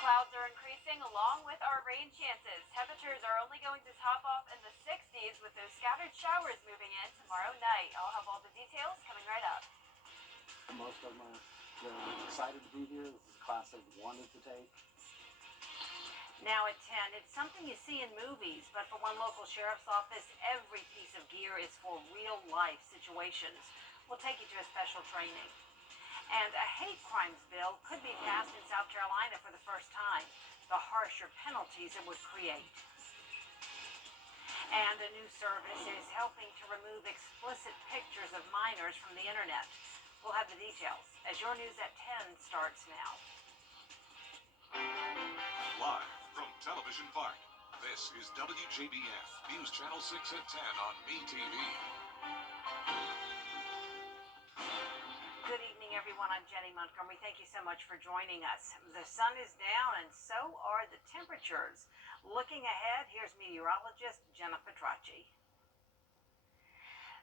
Clouds are increasing along with our rain chances. Temperatures are only going to top off in the 60s with those scattered showers moving in tomorrow night. I'll have all the details coming right up. Most of them are excited to be here. This is a class they've wanted to take. Now at 10, it's something you see in movies, but for one local sheriff's office, every piece of gear is for real-life situations. We'll take you to a special training. And a hate crimes bill could be passed in South Carolina for the first time. The harsher penalties it would create. And a new service is helping to remove explicit pictures of minors from the internet. We'll have the details as your news at 10 starts now. Live from Television Park, this is WJBF News Channel 6 at 10 on MeTV. Good evening, everyone. I'm Jenny Montgomery. Thank you so much for joining us. The sun is down, and so are the temperatures. Looking ahead, here's meteorologist Jenna Petracci.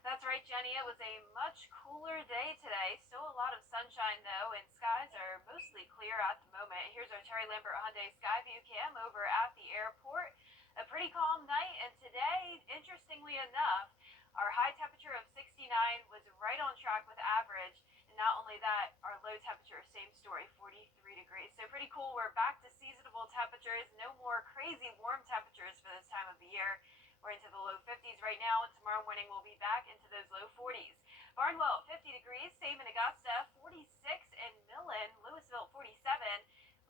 That's right, Jenny. It was a much cooler day today. Still a lot of sunshine, though, and skies are mostly clear at the moment. Here's our Terry Lambert Hyundai Skyview cam over at the airport. A pretty calm night, and today, interestingly enough, our high temperature of 69 was right on track with average. And not only that, our low temperature, same story, 43 degrees. So pretty cool. We're back to seasonable temperatures. No more crazy warm temperatures for this time of the year. We're into the low 50s right now, and tomorrow morning we'll be back into those low 40s. Barnwell, 50 degrees, same in Augusta, 46 in Millen, Louisville, 47.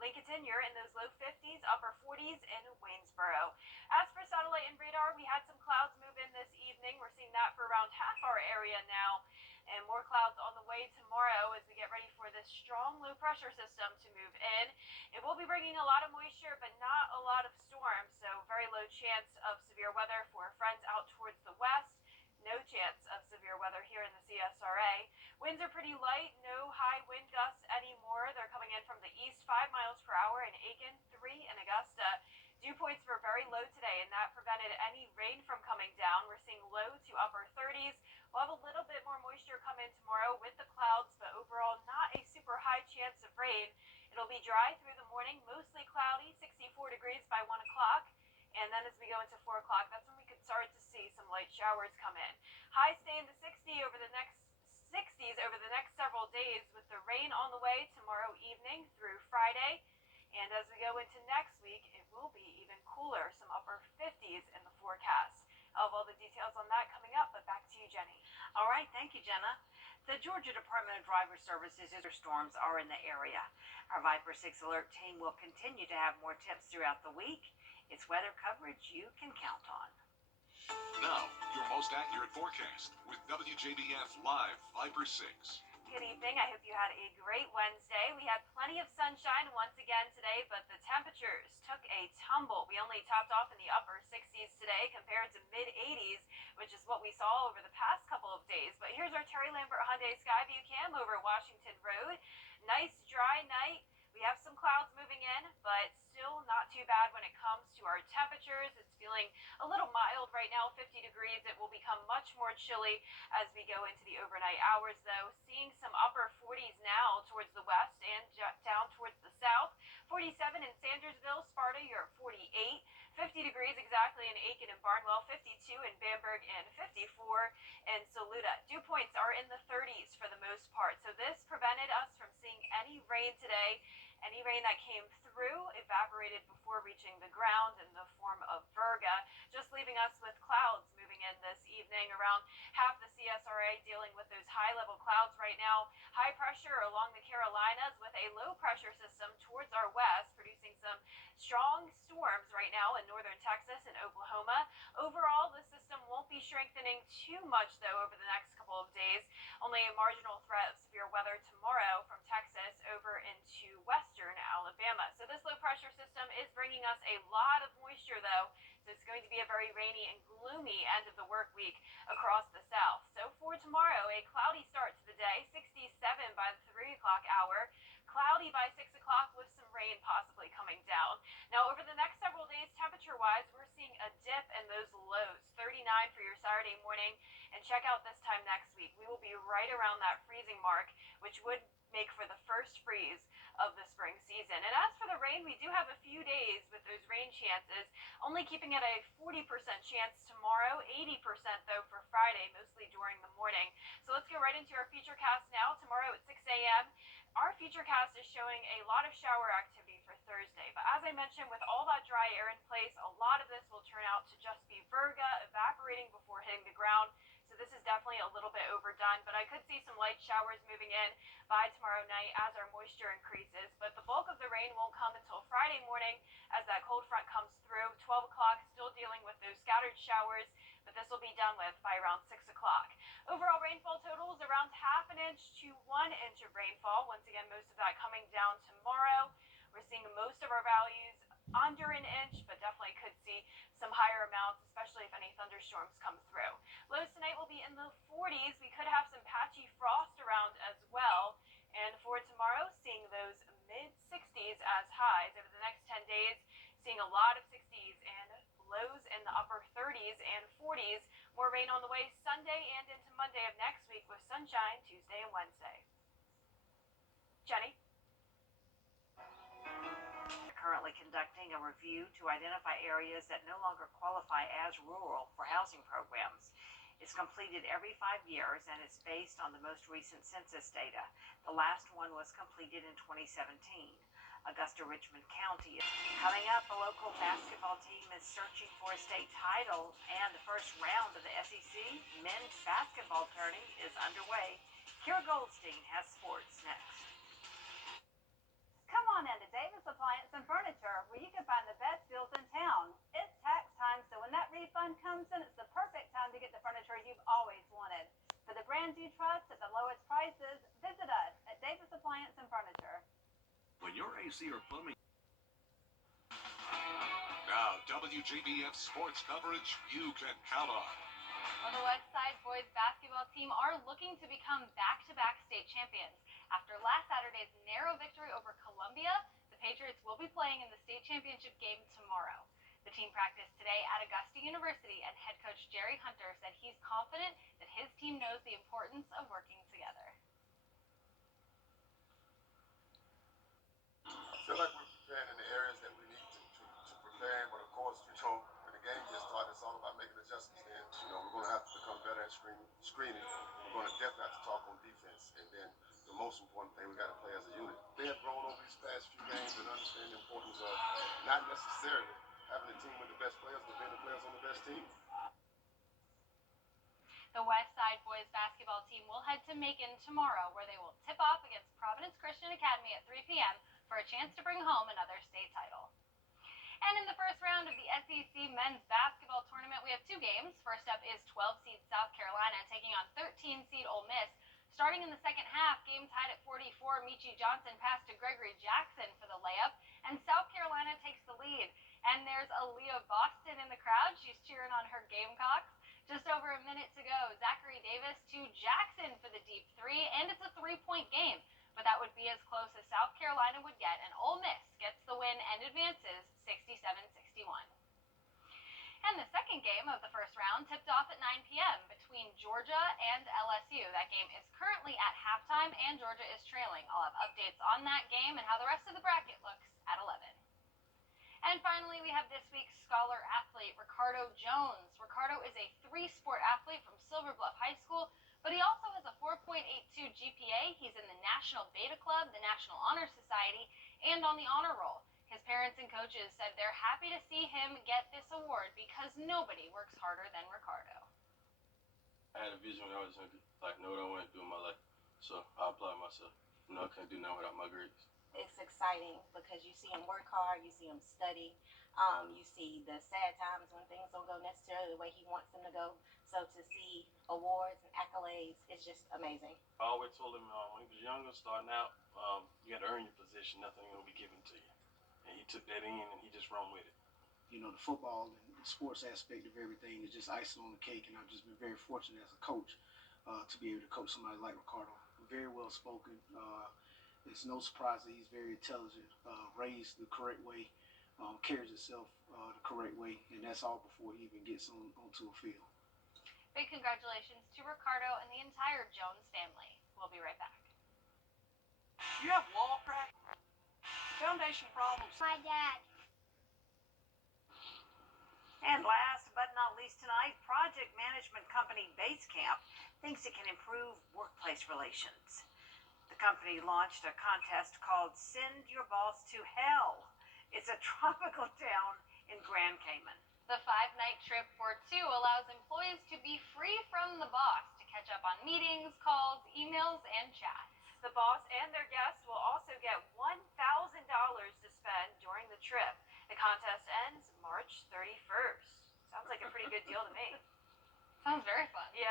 Lincolnton, you're in those low 50s, upper 40s in Waynesboro. As for satellite and radar, we had some clouds move in this evening. We're seeing that for around half our area now, and more clouds on the way tomorrow as we get ready for this strong low pressure system to move in. It will be bringing a lot of moisture, but not a lot of storms, so very low chance of severe weather for friends out towards the west. No chance of severe weather here in the CSRA. Winds are pretty light, no high wind gusts anymore. They're coming in from the east, 5 miles per hour in Aiken, 3 in Augusta. Dew points were very low today, and that prevented any rain from coming down. We're seeing low to upper 30s. We'll have a little bit more moisture come in tomorrow with the clouds, but overall not a super high chance of rain. It'll be dry through the morning, mostly cloudy, 64 degrees by 1 o'clock. And then as we go into 4 o'clock, that's when we could start to see some light showers come in. Highs stay in the 60s over the next several days, with the rain on the way tomorrow evening through Friday. And as we go into next week, it will be even cooler, some upper 50s in the forecast. I'll have all the details on that coming up, but back to you, Jenny. All right, thank you, Jenna. The Georgia Department of Driver Services storms are in the area. Our Viper 6 alert team will continue to have more tips throughout the week. It's weather coverage you can count on. Now, your most accurate forecast with WJBF Live Viper 6. Good evening. I hope you had a great Wednesday. We had plenty of sunshine once again today, but the temperatures took a tumble. We only topped off in the upper 60s today compared to mid-80s, which is what we saw over the past couple of days. But here's our Terry Lambert Hyundai Skyview cam over Washington Road. Nice dry night. We have some clouds moving in, but still not too bad when it comes to our temperatures. It's feeling a little mild right now, 50 degrees. It will become much more chilly as we go into the overnight hours, though. Seeing some upper 40s now towards the west and down towards the south. 47 in Sandersville, Sparta, you're at 48. 50 degrees exactly in Aiken and Barnwell, 52 in Bamberg, and 54 in Saluda. Dew points are in the 30s for the most part, so this prevented us from seeing any rain today. Any rain that came through evaporated before reaching the ground in the form of virga, just leaving us with clouds moving in this evening. Around half the CSRA dealing with those high-level clouds right now. High pressure along the Carolinas with a low-pressure system towards our west, producing some strong storms right now in northern Texas and Oklahoma. Overall, the system won't be strengthening too much, though, over the next couple of days. Only a marginal threat of severe weather tomorrow from Texas over into western Alabama. So this low pressure system is bringing us a lot of moisture, though. So it's going to be a very rainy and gloomy end of the work week across the south. So for tomorrow, a cloudy start to the day, 67 by the 3 o'clock hour. Cloudy by 6 o'clock with some rain possibly coming down. Now, over the next several days, temperature-wise, we're seeing a dip in those lows, 39 for your Saturday morning. And check out this time next week. We will be right around that freezing mark, which would make for the first freeze of the spring season. And as for the rain, we do have a few days with those rain chances, only keeping it a 40% chance tomorrow, 80% though for Friday, mostly during the morning. So let's go right into our futurecast now. Tomorrow at 6 a.m., our futurecast is showing a lot of shower activity for Thursday. But as I mentioned, with all that dry air in place, a lot of this will turn out to just be virga, evaporating before hitting the ground. So this is definitely a little bit overdone, but I could see some light showers moving in by tomorrow night as our moisture increases. But the bulk of the rain won't come until Friday morning as that cold front comes through. 12 o'clock, still dealing with those scattered showers, but this will be done with by around 6 o'clock. Overall rainfall totals around half an inch to 1 inch of rainfall. Once again, most of that coming down tomorrow. We're seeing most of our values under an inch, but definitely could see some higher amounts, especially if any thunderstorms come through. Lows tonight will be in the 40s. We could have some patchy frost around as well. And for tomorrow, seeing those mid-60s as highs over the next 10 days, seeing a lot of 60s and lows in the upper 30s and 40s. More rain on the way Sunday and into Monday of next week with sunshine Tuesday and Wednesday. Jenny? Currently conducting a review to identify areas that no longer qualify as rural for housing programs. It's completed every 5 years and it's based on the most recent census data. The last one was completed in 2017. Augusta-Richmond County is coming up. A local basketball team is searching for a state title, and the first round of the SEC men's basketball tourney is underway. Kira Goldstein has sports next. Come on into Davis Appliance and Furniture, where you can find the best deals in town. It's tax time, so when that refund comes in, it's the perfect time to get the furniture you've always wanted. For the brands you trust at the lowest prices, visit us at Davis Appliance and Furniture. When your AC or plumbing. Now, WJBF sports coverage you can count on. Well, the Westside boys basketball team are looking to become back-to-back state champions. After last Saturday's narrow victory over Columbia, the Patriots will be playing in the state championship game tomorrow. The team practiced today at Augusta University, and head coach Jerry Hunter said he's confident that his team knows the importance of working together. I feel like we're preparing in the areas that we need to prepare, but of course, when the game gets started, it's all about making adjustments then. We're going to have to become better at screening. We're going to definitely have to talk on defense, and then the most important thing, we got to play as a unit. They have grown over these past few games and understand the importance of not necessarily having a team with the best players, but being the players on the best team. The Westside boys basketball team will head to Macon tomorrow, where they will tip off against Providence Christian Academy at 3 p.m. for a chance to bring home another state title. And in the first round of the SEC men's basketball tournament, we have 2 games. First up is 12-seed South Carolina taking on 13-seed Ole Miss. Starting in the second half, game tied at 44, Michi Johnson passed to Gregory Jackson for the layup, and South Carolina takes the lead. And there's Aaliyah Boston in the crowd. She's cheering on her Gamecocks. Just over a minute to go, Zachary Davis to Jackson for the deep 3, and it's a 3-point game. But that would be as close as South Carolina would get, and Ole Miss gets the win and advances 67-61. And the second game of the first round tipped off at 9 p.m. between Georgia and LSU. That game is currently at halftime, and Georgia is trailing. I'll have updates on that game and how the rest of the bracket looks at 11. And finally, we have this week's scholar athlete, Ricardo Jones. Ricardo is a 3-sport athlete from Silver Bluff High School, but he also has a 4.82 GPA. He's in the National Beta Club, the National Honor Society, and on the honor roll. His parents and coaches said they're happy to see him get this award because nobody works harder than Ricardo. I had a vision when I was younger, know what I want to do in my life. So I applied myself. I can't do nothing without my grades. It's exciting because you see him work hard, you see him study, you see the sad times when things don't go necessarily the way he wants them to go. So to see awards and accolades is just amazing. I always told him when he was younger, starting out, you got to earn your position. Nothing will be given to you. And he took that in and he just ran with it. The football and the sports aspect of everything is just icing on the cake, and I've just been very fortunate as a coach to be able to coach somebody like Ricardo. Very well spoken. It's no surprise that he's very intelligent, raised the correct way, carries himself the correct way, and that's all before he even gets onto a field. Big congratulations to Ricardo and the entire Jones family. We'll be right back. You have wall crack? Foundation problems? My dad. And last but not least tonight, project management company Basecamp thinks it can improve workplace relations. The company launched a contest called Send Your Boss to Hell. It's a tropical town in Grand Cayman. The 5-night trip for two allows employees to be free from the boss to catch up on meetings, calls, emails, and chats. The boss and their guests will also get $1,000 to spend during the trip. The contest ends March 31st. Sounds like a pretty good deal to me. Sounds very fun. Yeah,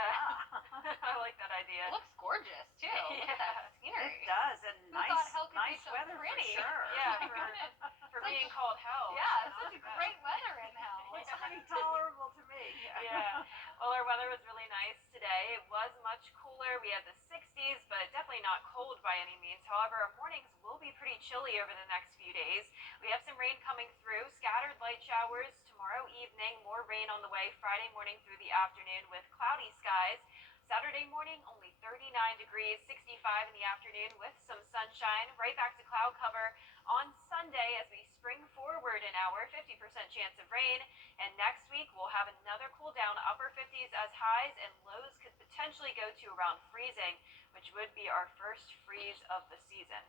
I like that idea. It looks gorgeous too. Look at that scenery. It does, and Who thought hell could be nice so weather pretty? for sure. Yeah, Oh my goodness. for being called hell. Yeah, such a great weather in hell. Looks pretty tolerable to me. Yeah. Well, our weather was really nice today. It was much cooler. We had the 60s, but definitely not cold by any means. However, our mornings will be pretty chilly over the next few days. We have some rain coming through, scattered light showers tomorrow evening, more rain on the way Friday morning through the afternoon with cloudy skies. Saturday morning, only 39 degrees, 65 in the afternoon with some sunshine. Right back to cloud cover on Sunday as we spring forward an hour, 50% chance of rain. And next week, we'll have another cool down, upper 50s as highs, and lows could potentially go to around freezing, which would be our first freeze of the season.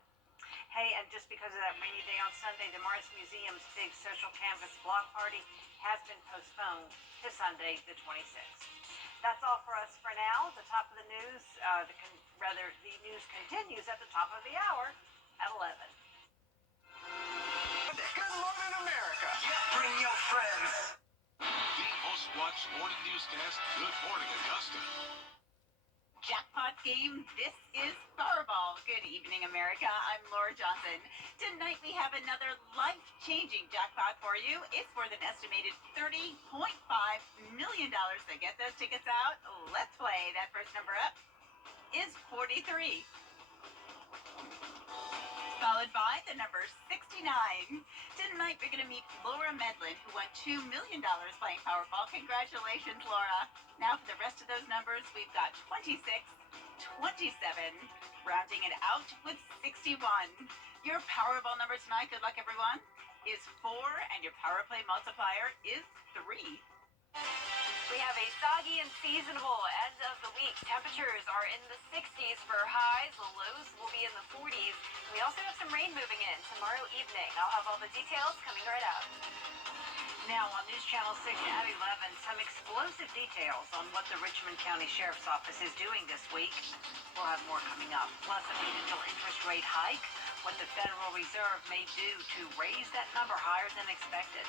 Hey, and just because of that rainy day on Sunday, the Morris Museum's big social canvas block party has been postponed to Sunday, the 26th. That's all for us for now. The top of the news, the news continues at the top of the hour at 11. Good morning, America. Bring your friends. The most watched morning newscast, Good Morning Augusta. Jackpot game, this is Powerball. Good evening, America. I'm Laura Johnson. Tonight we have another life-changing jackpot for you. It's worth an estimated $30.5 million. So get those tickets out. Let's play. That first number up is 43. Followed by the number 69. Tonight we're going to meet Laura Medlin, who won $2 million playing Powerball. Congratulations, Laura. Now for the rest of those numbers, we've got 26, 27, rounding it out with 61. Your Powerball number tonight, good luck everyone, is 4, and your Power Play multiplier is 3. We have a soggy and seasonable end of the week. Temperatures are in the 60s for highs. The lows will be in the 40s. We also have some rain moving in tomorrow evening. I'll have all the details coming right up. Now on News Channel 6 at 11, some explosive details on what the Richmond County Sheriff's Office is doing this week. We'll have more coming up. Plus a potential interest rate hike, what the Federal Reserve may do to raise that number higher than expected.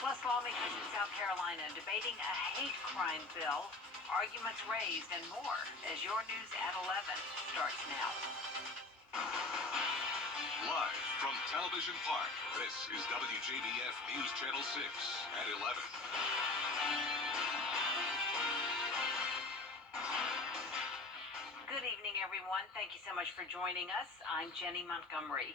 Plus, lawmakers in South Carolina debating a hate crime bill, arguments raised, and more as your news at 11 starts now. Live from Television Park, this is WJBF News Channel 6 at 11. Good evening, everyone. Thank you so much for joining us. I'm Jenny Montgomery.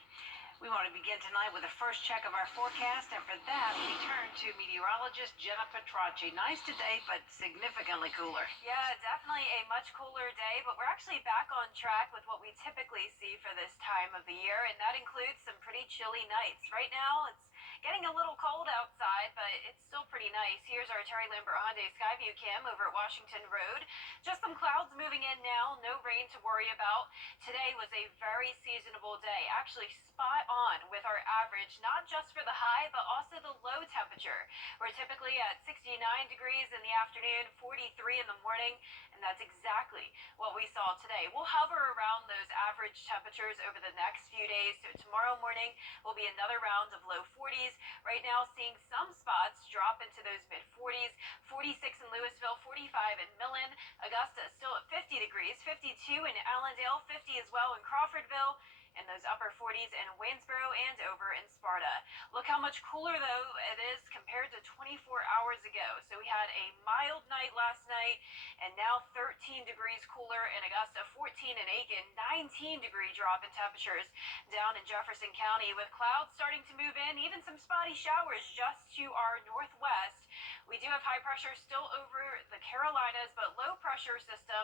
We want to begin tonight with a first check of our forecast, and for that, we turn to meteorologist Jenna Petracci. Nice today, but significantly cooler. Yeah, definitely a much cooler day, but we're actually back on track with what we typically see for this time of the year, and that includes some pretty chilly nights. Right now, it's getting a little cold outside, but it's still pretty nice. Here's our Terry Lambert Hyundai Skyview cam over at Washington Road. Just some clouds moving in now, no rain to worry about. Today was a very seasonable day, actually spot on with our average, not just for the high, but also the low temperature. We're typically at 69 degrees in the afternoon, 43 in the morning, and that's exactly what we saw today. We'll hover around those average temperatures over the next few days. So tomorrow morning will be another round of low 40s. Right now, seeing some spots drop into those mid 40s, 46 in Louisville, 45 in Millen. Augusta still at 50 degrees, 52 in Allendale, 50 as well in Crawfordville, and those upper 40s in Waynesboro and over in Sparta. Look how much cooler, though, it is compared to 24 hours ago. So we had a mild night last night, and now 13 degrees cooler in Augusta, 14 in Aiken, 19-degree drop in temperatures down in Jefferson County, with clouds starting to move in, even some spotty showers just to our northwest. We do have high pressure still over the Carolinas, but low pressure system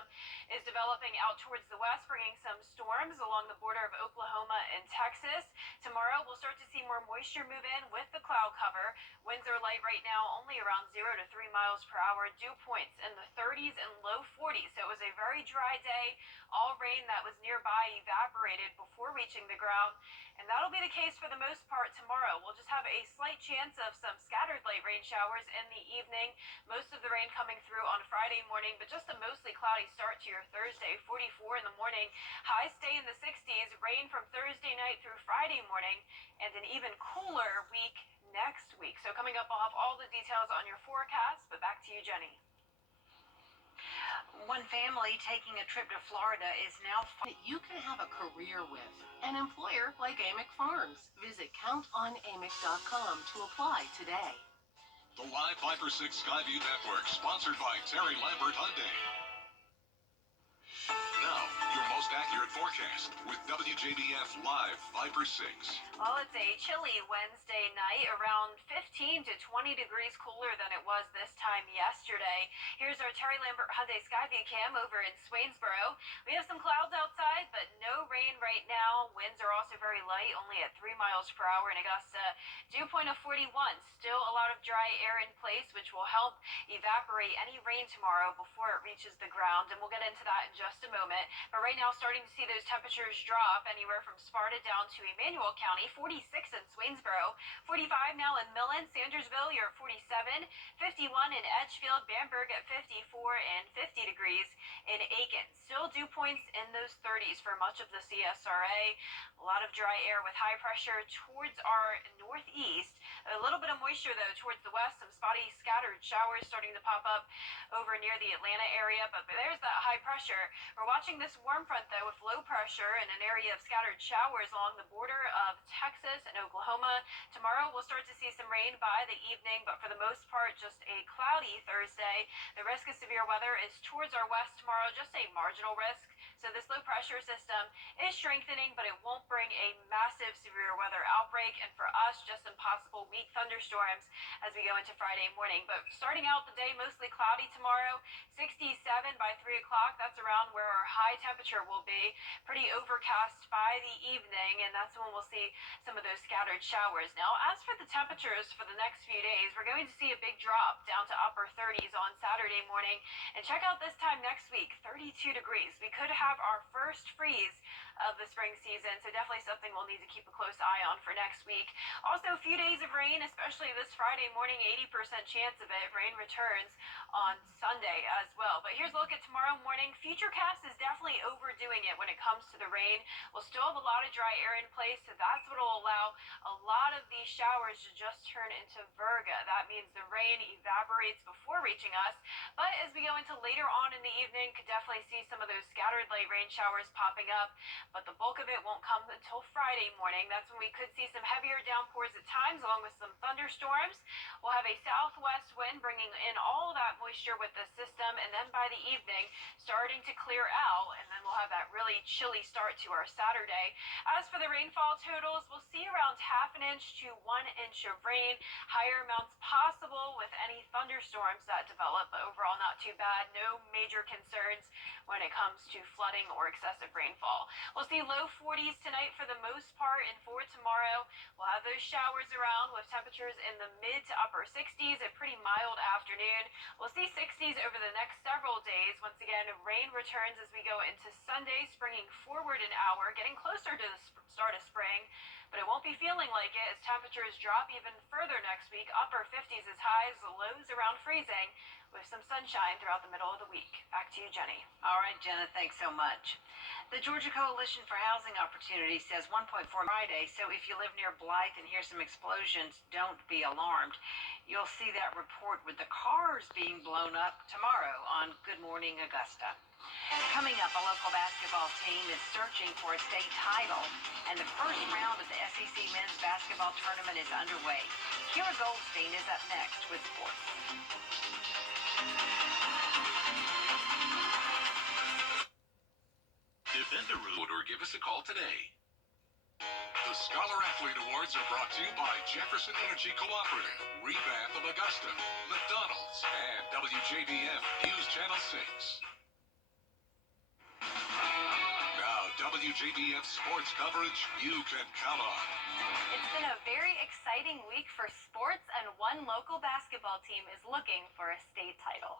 is developing out towards the west, bringing some storms along the border of Oklahoma Oklahoma, and Texas. Tomorrow, we'll start to see more moisture move in with the cloud cover. Winds are light right now, only around 0 to 3 miles per hour. Dew points in the 30s and low 40s. So it was a very dry day. All rain that was nearby evaporated before reaching the ground. And that'll be the case for the most part tomorrow. We'll just have a slight chance of some scattered light rain showers in the evening. Most of the rain coming through on Friday morning, but just a mostly cloudy start to your Thursday. 44 in the morning. Highs stay in the 60s. Rain from Thursday night through Friday morning, and an even cooler week next week. So coming up, I'll have all the details on your forecast, but back to you, Jenny. One family taking a trip to Florida is now that you can have a career with. An employer like Amick Farms. Visit countonamick.com to apply today. The Live Viper 6 Skyview Network, sponsored by Terry Lambert Hyundai. Now, your most accurate forecast with WJBF Live Viper 6. Well, it's a chilly Wednesday night, around 15 to 20 degrees cooler than it was this time yesterday. Here's our Terry Lambert Hyundai Skyview cam over in Swainsboro. We have some clouds outside, but no rain right now. Winds are also very light, only at 3 miles per hour in Augusta. Dew point of 41. Still a lot of dry air in place, which will help evaporate any rain tomorrow before it reaches the ground, and we'll get into that in just a moment. But right now, starting to see those temperatures drop anywhere from Sparta down to Emmanuel County. 46 in Swainsboro, 45 now in Millen, Sandersville, you're at 47, 51 in Edgefield, Bamberg at 54, and 50 degrees in Aiken. Still dew points in those 30s for much of the CSRA. A lot of dry air with high pressure towards our northeast. A little bit of moisture, though, towards the west. Some spotty scattered showers starting to pop up over near the Atlanta area, but there's that high pressure. We're watching this warm front, though, with low pressure and an area of scattered showers along the border of Texas and Oklahoma. Tomorrow, we'll start to see some rain by the evening, but for the most part, just a cloudy Thursday. The risk of severe weather is towards our west tomorrow, just a marginal risk. So this low pressure system is strengthening, but it won't bring a massive severe weather outbreak. And for us, just some possible weak thunderstorms as we go into Friday morning. But starting out the day, mostly cloudy tomorrow, 67 by 3 o'clock. That's around where our high temperature will be. Pretty overcast by the evening, and that's when we'll see some of those scattered showers. Now, as for the temperatures for the next few days, we're going to see a big drop down to upper 30s on Saturday morning. And check out this time next week, 32 degrees. We could have our first freeze of the spring season, so definitely something we'll need to keep a close eye on for next week. Also, a few days of rain, especially this Friday morning, 80% chance of it. Rain returns on Sunday as well. But here's a look at tomorrow morning. Futurecast is definitely overdoing it when it comes to the rain. We'll still have a lot of dry air in place, so that's what will allow a lot of these showers to just turn into virga. That means the rain evaporates before reaching us. But as we go into later on in the evening, could definitely see some of those scattered light rain showers popping up, but the bulk of it won't come until Friday morning. That's when we could see some heavier downpours at times, along with some thunderstorms. We'll have a southwest wind bringing in all that moisture with the system, and then by the evening, starting to clear out, and then we'll have that really chilly start to our Saturday. As for the rainfall totals, we'll see around half an inch to 1 inch of rain. Higher amounts possible with any thunderstorms that develop, but overall not too bad. No major concerns when it comes to flooding or excessive rainfall. We'll see low 40s tonight for the most part, and for tomorrow, we'll have those showers around with temperatures in the mid to upper 60s. A pretty mild afternoon. We'll see 60s over the next several days. Once again, rain returns as we go into Sunday, springing forward an hour, getting closer to the start of spring, but it won't be feeling like it as temperatures drop even further next week. Upper 50s as highs, lows around freezing, with some sunshine throughout the middle of the week. Back to you, Jenny. All right, Jenna, thanks so much. The Georgia Coalition for Housing Opportunity says 1.4 Friday, so if you live near Blythe and hear some explosions, don't be alarmed. You'll see that report with the cars being blown up tomorrow on Good Morning Augusta. Coming up, a local basketball team is searching for a state title, and the first round of the SEC men's basketball tournament is underway. Kira Goldstein is up next with sports. Defend a road or give us a call today. The Scholar Athlete Awards are brought to you by Jefferson Energy Cooperative, Wjbf of Augusta, McDonald's, and WJBF News Channel 6. Now, WJBF sports coverage you can count on. It's been a very exciting week for sports, and one local basketball team is looking for a state title.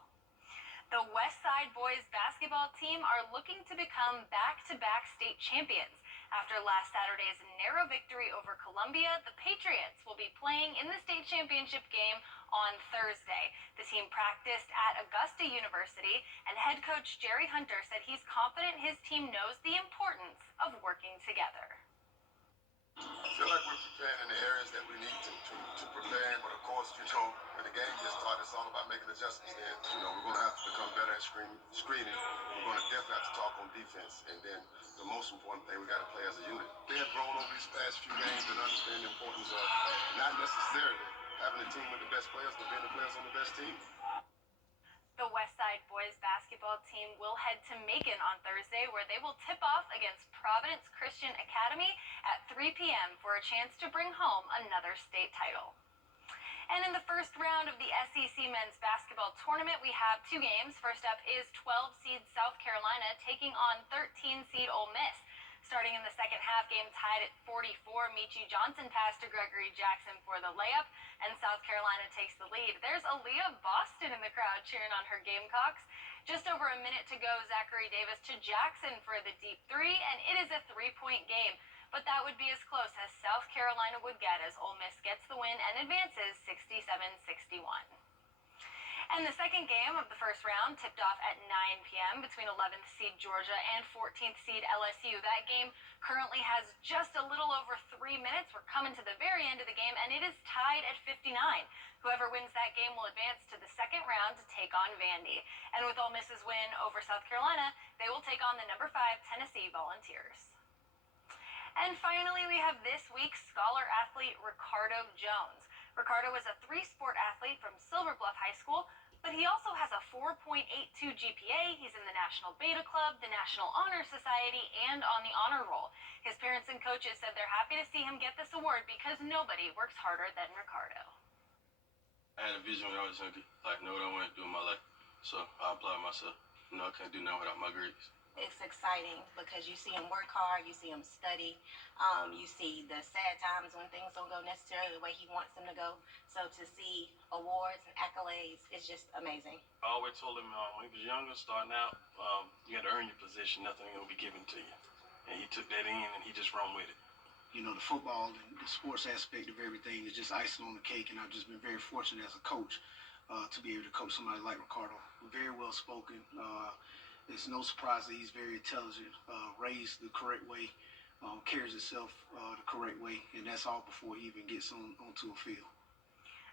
The Westside boys basketball team are looking to become back-to-back state champions. After last Saturday's narrow victory over Columbia, the Patriots will be playing in the state championship game on Thursday. The team practiced at Augusta University, and head coach Jerry Hunter said he's confident his team knows the importance of working together. I feel like we're preparing in the areas that we need to prepare, but of course, when the game gets started, it's all about making adjustments then. We're going to have to become better at screening. We're going to definitely have to talk on defense, and then the most important thing, we got to play as a unit. They have grown over these past few games and understand the importance of not necessarily having a team with the best players, but being the players on the best team. The Westside boys basketball team will head to Macon on Thursday, where they will tip off against Providence Christian Academy at 3 p.m. for a chance to bring home another state title. And in the first round of the SEC men's basketball tournament, we have two games. First up is 12-seed South Carolina taking on 13-seed Ole Miss. Starting in the second half, game tied at 44. Michi Johnson passed to Gregory Jackson for the layup, and South Carolina takes the lead. There's Aaliyah Boston in the crowd cheering on her Gamecocks. Just over a minute to go, Zachary Davis to Jackson for the deep three, and it is a three-point game. But that would be as close as South Carolina would get as Ole Miss gets the win and advances 67-61. And the second game of the first round tipped off at 9 p.m. between 11th seed Georgia and 14th seed LSU. That game currently has just a little over 3 minutes. We're coming to the very end of the game, and it is tied at 59. Whoever wins that game will advance to the second round to take on Vandy. And with Ole Miss's win over South Carolina, they will take on the number 5 Tennessee Volunteers. And finally, we have this week's scholar athlete, Ricardo Jones. Ricardo is a 3-sport athlete from Silver Bluff High School, but he also has a 4.82 GPA. He's in the National Beta Club, the National Honor Society, and on the honor roll. His parents and coaches said they're happy to see him get this award because nobody works harder than Ricardo. I had a vision when I was younger, know what I want to do in my life. So I applied myself. I can't do nothing without my grades. It's exciting because you see him work hard, you see him study, you see the sad times when things don't go necessarily the way he wants them to go. So to see awards and accolades is just amazing. I always told him when he was younger, starting out, you got to earn your position. Nothing will be given to you. And he took that in and he just run with it. The football and the sports aspect of everything is just icing on the cake, and I've just been very fortunate as a coach to be able to coach somebody like Ricardo. Very well spoken. It's no surprise that he's very intelligent, raised the correct way, carries himself the correct way, and that's all before he even gets onto a field.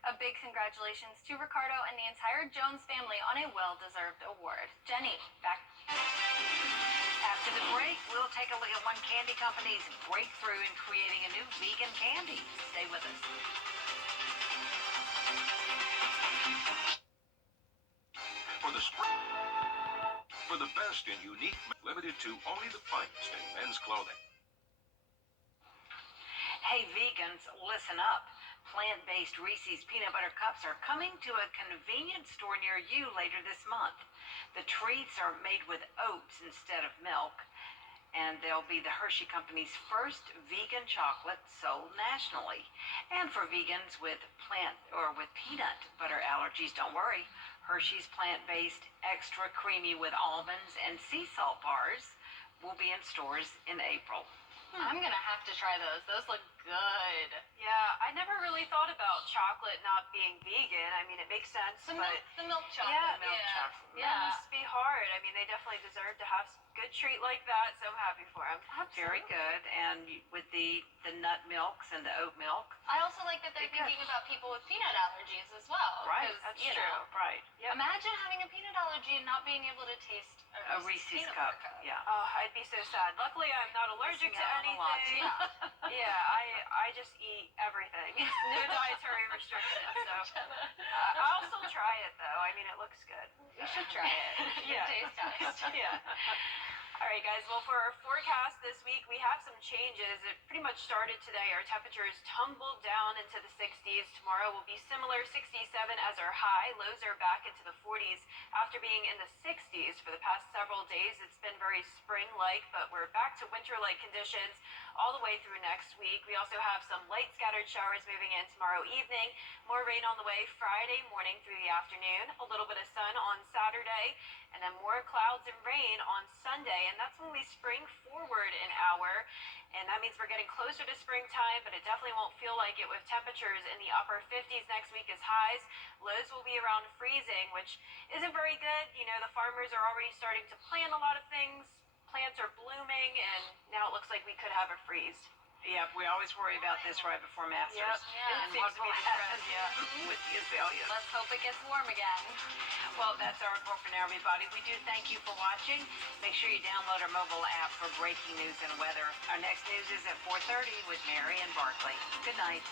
A big congratulations to Ricardo and the entire Jones family on a well-deserved award. Jenny, back. After the break, we'll take a look at one candy company's breakthrough in creating a new vegan candy. Stay with us. For the spring, for the best in unique, limited to only the finest in men's clothing. Hey, vegans, listen up. Plant-based Reese's peanut butter cups are coming to a convenience store near you later this month. The treats are made with oats instead of milk, and they'll be the Hershey Company's first vegan chocolate sold nationally. And for vegans with peanut butter allergies, don't worry. Hershey's plant-based extra creamy with almonds and sea salt bars will be in stores in April. I'm gonna have to try those. Those look good. Yeah, I never really thought about chocolate not being vegan. I mean, it makes sense, The but milk chocolate. yeah, Milk chocolate. that must be hard. I mean, they definitely deserve to have a good treat like that, so I'm happy for them. Very good. And with the nut milks and the oat milk. I also like that they're thinking about people with peanut allergies as well. Right, 'cause, that's you true. know, Right. Yep. Imagine having a peanut allergy and not being able to taste A Reese's peanut cup. butter cup. Yeah. Oh, I'd be so sad. Luckily, I'm not allergic to Missing out on a lot. anything. I just eat everything. No dietary restrictions. So I'll still try it though. I mean, it looks good. You should try it. Yeah. Taste test. Yeah. All right, guys. Well, for our forecast this week, we have some changes. It pretty much started today. Our temperatures tumbled down into the 60s. Tomorrow will be similar, 67 as our high. Lows are back into the 40s after being in the 60s for the past past several days. It's been very spring-like, but we're back to winter-like conditions all the way through next week. We also have some light scattered showers moving in tomorrow evening. More rain on the way Friday morning through the afternoon. A little bit of sun on Saturday, and then more clouds and rain on Sunday. And that's when we spring forward an hour. And that means we're getting closer to springtime, but it definitely won't feel like it with temperatures in the upper 50s next week as highs. Lows will be around freezing, which isn't very good. You know, the farmers are already starting to plant a lot of things. Plants are blooming, and now it looks like we could have a freeze. Yep, we always worry about this right before Masters. Yep. Yeah. And Seems what to be will the trend, happen yeah. with the azaleas. Let's hope it gets warm again. Well, that's our report for now, everybody. We do thank you for watching. Make sure you download our mobile app for breaking news and weather. Our next news is at 4:30 with Mary and Barkley. Good night.